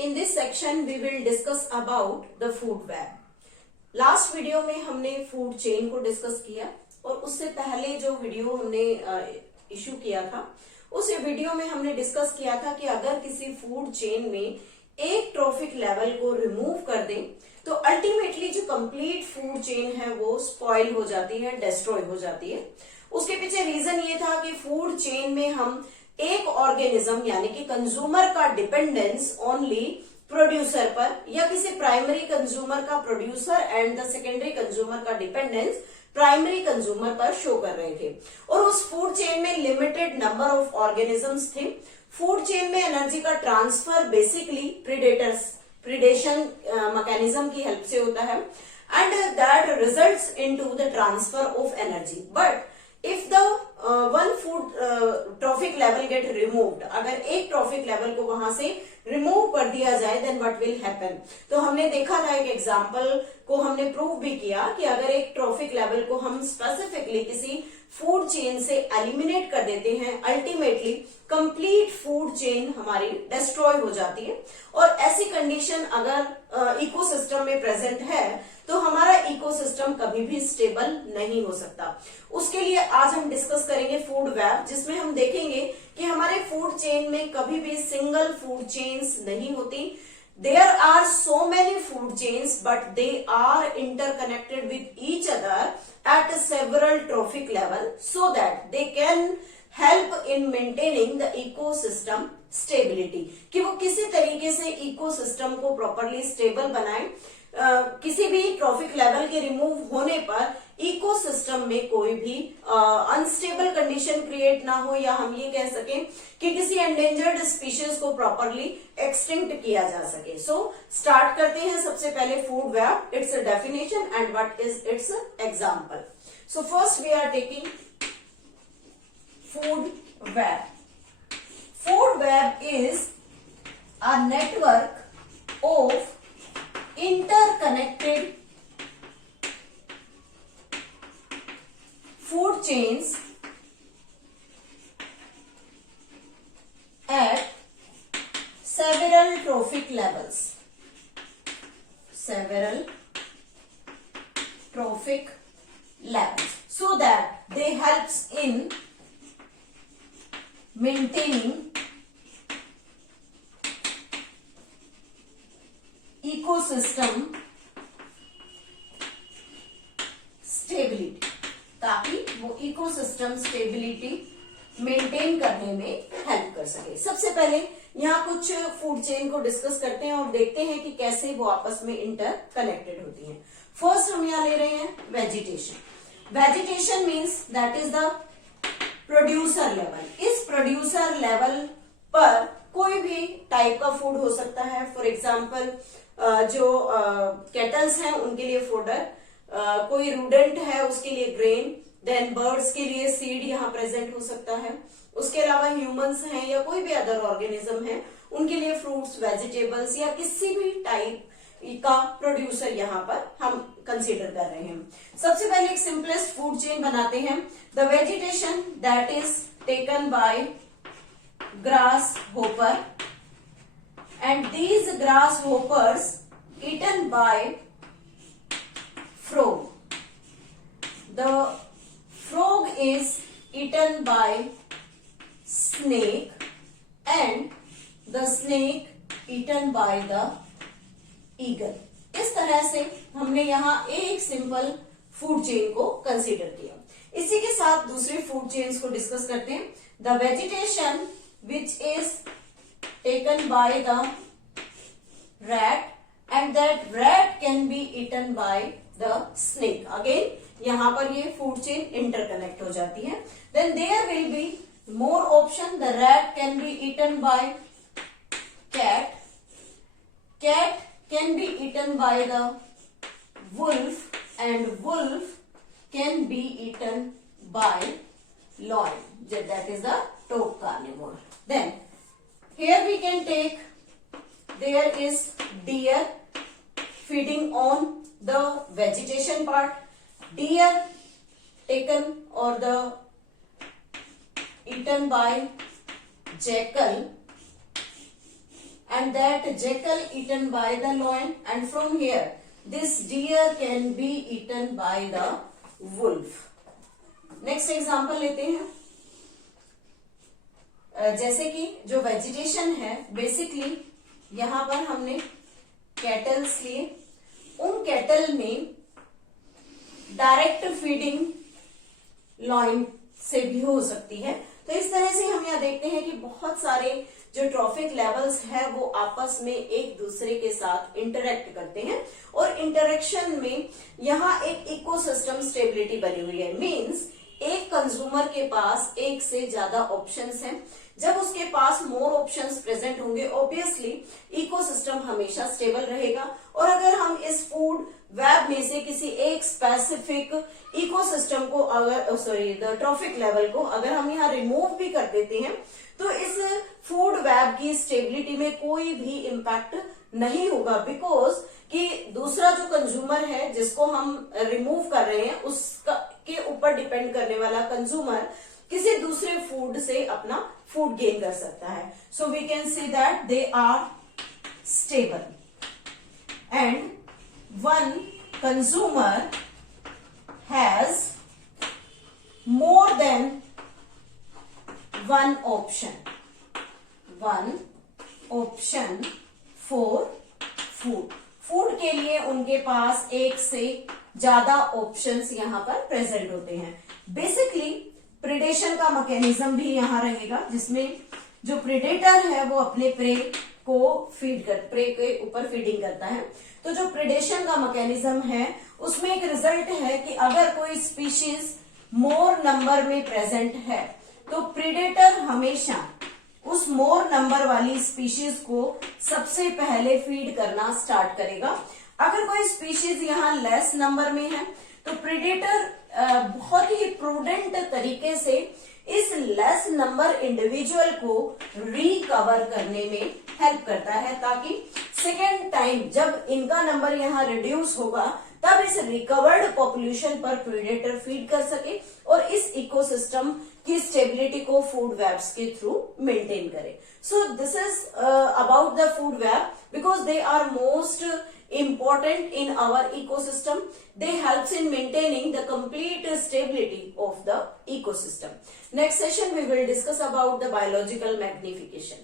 In this section we will discuss about the food web. Last video में हमने food chain को discuss किया और उससे पहले जो वीडियो हमने इशू किया था उस वीडियो में हमने डिस्कस किया था कि अगर किसी फूड चेन में एक ट्रॉफिक लेवल को रिमूव कर दें तो अल्टीमेटली जो कंप्लीट फूड चेन है वो स्पॉइल हो जाती है, डिस्ट्रॉय हो जाती है। उसके पीछे रीजन ये था कि फूड चेन में हम एक ऑर्गेनिज्म यानी कि कंज्यूमर का डिपेंडेंस ओनली प्रोड्यूसर पर या किसी प्राइमरी कंज्यूमर का producer and the secondary consumer का डिपेंडेंस प्राइमरी कंज्यूमर पर शो कर रहे थे और उस फूड चेन में लिमिटेड नंबर ऑफ ऑर्गेनिजम्स थे। फूड चेन में एनर्जी का ट्रांसफर बेसिकली प्रिडेशन मैकेनिज्म की हेल्प से होता है and that results into the transfer of energy. But if the one food trophic level get removed, अगर एक ट्रॉफिक लेवल को वहां से रिमूव कर दिया जाए देन व्हाट विल हैपन। तो हमने देखा था एक एग्जांपल को हमने प्रूव भी किया कि अगर एक ट्रॉफिक लेवल को हम स्पेसिफिकली किसी फूड चेन से एलिमिनेट कर देते हैं अल्टीमेटली कंप्लीट फूड चेन हमारी डिस्ट्रॉय हो जाती है। और ऐसी कंडीशन अगर इकोसिस्टम में प्रेजेंट है तो हमारा इकोसिस्टम कभी भी स्टेबल नहीं हो सकता। उसके लिए आज हम डिस्कस करेंगे फूड वेब, जिसमें हम देखेंगे कि हमारे फूड चेन में कभी भी सिंगल फूड चेन्स नहीं होती। There are so many food chains but they are interconnected with each other at several trophic level so that they can help in maintaining the ecosystem stability, कि वो किसी तरीके से इकोसिस्टम को properly stable बनाए। किसी भी ट्रॉफिक लेवल के रिमूव होने पर इकोसिस्टम में कोई भी अनस्टेबल कंडीशन क्रिएट ना हो या हम ये कह सकें कि किसी एंडेंजर्ड स्पीशीज को प्रॉपरली एक्सटिंक्ट किया जा सके। सो स्टार्ट करते हैं सबसे पहले food web, it's a definition and what is its example. So first we are taking food web. Food web is a network of interconnected food chains at several trophic levels. Several trophic levels, so that they helps in maintaining ecosystem stability, ताकि वो ecosystem stability maintain करने में help कर सके। सबसे पहले यहाँ कुछ फूड चेन को डिस्कस करते हैं और देखते हैं कि कैसे वो आपस में इंटर कनेक्टेड होती हैं। फर्स्ट हम यहाँ ले रहे हैं vegetation. Vegetation means that is the producer level. इस प्रोड्यूसर लेवल पर कोई भी टाइप का फूड हो सकता है। फॉर एग्जाम्पल जो कैटल्स हैं उनके लिए फोडर, कोई रूडेंट है उसके लिए ग्रेन, देन बर्ड्स के लिए सीड यहाँ प्रेजेंट हो सकता है। उसके अलावा ह्यूमंस हैं या कोई भी अदर ऑर्गेनिज्म है उनके लिए फ्रूट्स, वेजिटेबल्स या किसी भी टाइप का प्रोड्यूसर यहाँ पर हम कंसीडर कर रहे हैं। सबसे पहले एक सिंपलेस्ट फूड चेन बनाते हैं। The vegetation that is taken by grass hopper and these grasshoppers eaten by frog. The frog is eaten by snake and the snake eaten by the eagle. इस तरह से हमने यहाँ एक सिंपल फूड चेन को consider किया। इसी के साथ दूसरे फूड चेन्स को डिस्कस करते हैं। The vegetation which is taken by the rat and that rat can be eaten by the snake. Again यहाँ पर ये food chain interconnect हो जाती है। Then there will be more option. The rat can be eaten by cat. Cat can be eaten by the wolf and wolf can be eaten by lion. That is the top carnivore. Then here we can take, there is deer feeding on the vegetation part. Deer taken or the eaten by jackal and that jackal eaten by the lion, and from here this deer can be eaten by the wolf. Next example लेते हैं। जैसे कि जो vegetation है, basically यहां पर हमने kettles लिए, उन कैटल में डायरेक्ट फीडिंग लॉइन से भी हो सकती है। तो इस तरह से हम यहाँ देखते हैं कि बहुत सारे जो ट्रॉफिक लेवल्स है वो आपस में एक दूसरे के साथ इंटरेक्ट करते हैं, और इंटरेक्शन में यहाँ एक इकोसिस्टम स्टेबिलिटी बनी हुई है। मींस एक कंज्यूमर के पास एक से ज्यादा ऑप्शंस हैं। जब उसके पास मोर ऑप्शंस प्रेजेंट होंगे, ऑब्वियसली इकोसिस्टम हमेशा स्टेबल रहेगा। और अगर हम इस फूड वेब में से किसी एक स्पेसिफिक इकोसिस्टम को द ट्रॉफिक लेवल को अगर हम यहाँ रिमूव भी कर देते हैं, तो इस फूड वेब की स्टेबिलिटी में कोई भी इम्पैक्ट नहीं होगा, बिकॉज कि दूसरा जो कंज्यूमर है जिसको हम रिमूव कर रहे हैं, उसका के ऊपर डिपेंड करने वाला कंज्यूमर किसी दूसरे फूड से अपना फूड गेन कर सकता है। So we can see that they are stable, and one consumer has more than one option for food. Food के लिए उनके पास एक से ज्यादा ऑप्शंस यहाँ पर प्रेजेंट होते हैं। बेसिकली प्रिडेशन का मैकेनिज्म भी यहाँ रहेगा, जिसमें जो प्रिडेटर है वो अपने प्रे को प्रे के ऊपर फीडिंग करता है। तो जो प्रिडेशन का मैकेनिज्म है उसमें एक रिजल्ट है कि अगर कोई स्पीशीज मोर नंबर में प्रेजेंट है तो प्रिडेटर हमेशा उस मोर नंबर वाली स्पीशीज को सबसे पहले फीड करना स्टार्ट करेगा। अगर कोई स्पीशीज यहाँ लेस नंबर में है तो प्रेडेटर बहुत ही प्रूडेंट तरीके से इस लेस नंबर इंडिविजुअल को रिकवर करने में हेल्प करता है, ताकि सेकेंड टाइम जब इनका नंबर यहाँ रिड्यूस होगा तब इस रिकवर्ड पॉपुलेशन पर प्रेडेटर फीड कर सके और इस इकोसिस्टम की स्टेबिलिटी को फूड वेब्स के थ्रू मेंटेन करे। So this is about the food web, because they are most important in our ecosystem. They helps in maintaining the complete stability of the ecosystem. Next session we will discuss about the biological magnification.